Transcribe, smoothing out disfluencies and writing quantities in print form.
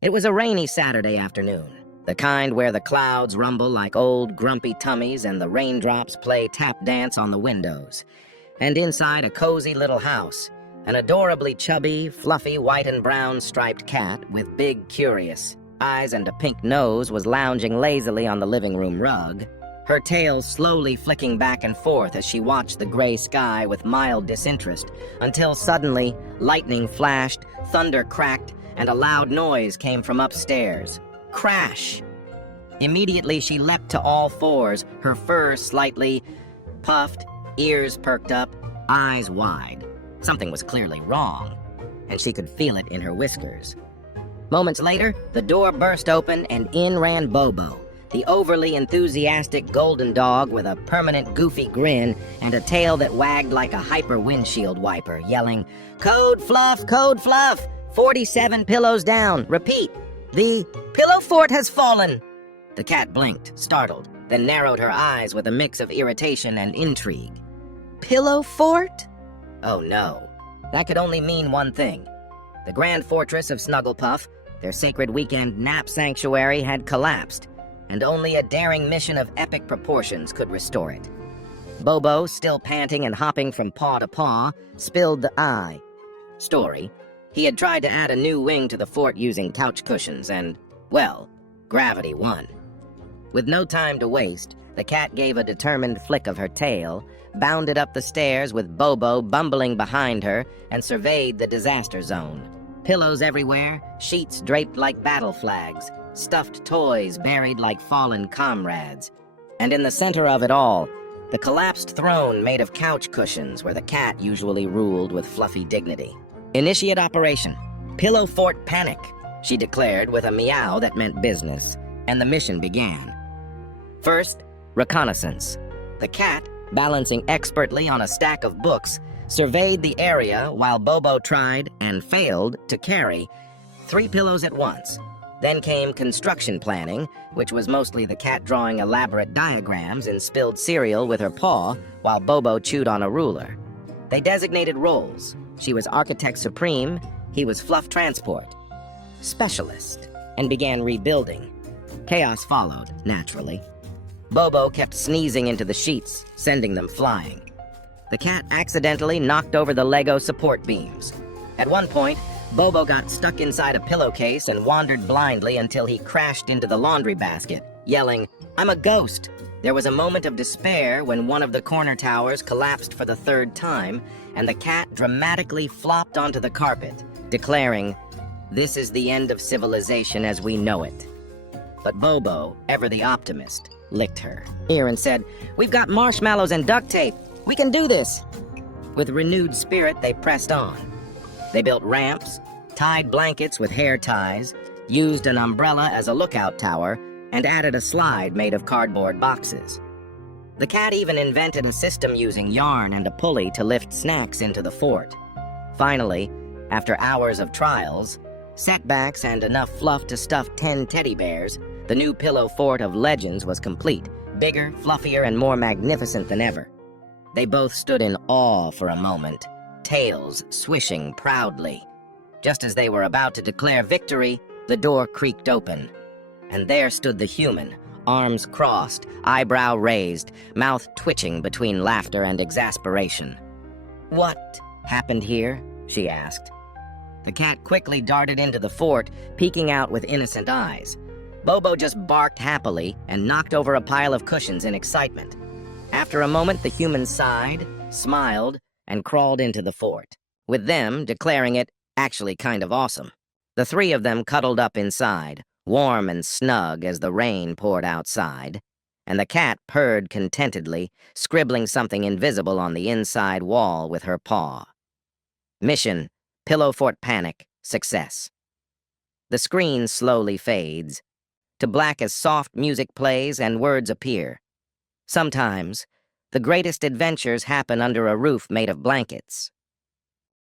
It was a rainy Saturday afternoon, the kind where the clouds rumble like old grumpy tummies and the raindrops play tap dance on the windows. And inside a cozy little house, an adorably chubby, fluffy white and brown striped cat with big, curious eyes and a pink nose was lounging lazily on the living room rug, her tail slowly flicking back and forth as she watched the gray sky with mild disinterest, until suddenly lightning flashed, thunder cracked, and a loud noise came from upstairs. Crash! Immediately she leapt to all fours, her fur slightly puffed, ears perked up, eyes wide. Something was clearly wrong, and she could feel it in her whiskers. Moments later, the door burst open and in ran Bobo, the overly enthusiastic golden dog with a permanent goofy grin and a tail that wagged like a hyper windshield wiper, yelling, "Code Fluff! Code Fluff! 47 pillows down! Repeat! The pillow fort has fallen!" The cat blinked, startled, then narrowed her eyes with a mix of irritation and intrigue. Pillow fort? Oh no. That could only mean one thing. The grand fortress of Snugglepuff, their sacred weekend nap sanctuary, had collapsed, and only a daring mission of epic proportions could restore it. Bobo, still panting and hopping from paw to paw, spilled the eye. Story: he had tried to add a new wing to the fort using couch cushions and, well, gravity won. With no time to waste, the cat gave a determined flick of her tail, bounded up the stairs with Bobo bumbling behind her, and surveyed the disaster zone. Pillows everywhere, sheets draped like battle flags, stuffed toys buried like fallen comrades. And in the center of it all, the collapsed throne made of couch cushions where the cat usually ruled with fluffy dignity. "Initiate operation. Pillow Fort Panic," she declared with a meow that meant business, and the mission began. First, reconnaissance. The cat, balancing expertly on a stack of books, surveyed the area while Bobo tried, and failed, to carry 3 pillows at once. Then came construction planning, which was mostly the cat drawing elaborate diagrams in spilled cereal with her paw while Bobo chewed on a ruler. They designated roles. She was architect supreme, he was fluff transport specialist, and began rebuilding. Chaos followed, naturally. Bobo kept sneezing into the sheets, sending them flying. The cat accidentally knocked over the Lego support beams. At one point, Bobo got stuck inside a pillowcase and wandered blindly until he crashed into the laundry basket, yelling, "I'm a ghost!" There was a moment of despair when one of the corner towers collapsed for the 3rd time, and the cat dramatically flopped onto the carpet, declaring, "This is the end of civilization as we know it." But Bobo, ever the optimist, licked her ear and said, "We've got marshmallows and duct tape. We can do this." With renewed spirit, they pressed on. They built ramps, tied blankets with hair ties, used an umbrella as a lookout tower, and added a slide made of cardboard boxes. The cat even invented a system using yarn and a pulley to lift snacks into the fort. Finally, after hours of trials, setbacks, and enough fluff to stuff 10 teddy bears, the new pillow fort of legends was complete, bigger, fluffier, and more magnificent than ever. They both stood in awe for a moment, tails swishing proudly. Just as they were about to declare victory, the door creaked open, and there stood the human, arms crossed, eyebrow raised, mouth twitching between laughter and exasperation. "What happened here?" she asked. The cat quickly darted into the fort, peeking out with innocent eyes. Bobo just barked happily and knocked over a pile of cushions in excitement. After a moment, the human sighed, smiled, and crawled into the fort, with them declaring it actually kind of awesome. The 3 of them cuddled up inside, warm and snug as the rain poured outside, and the cat purred contentedly, scribbling something invisible on the inside wall with her paw. Mission: Pillow Fort Panic, success. The screen slowly fades, to black as soft music plays and words appear. Sometimes, the greatest adventures happen under a roof made of blankets.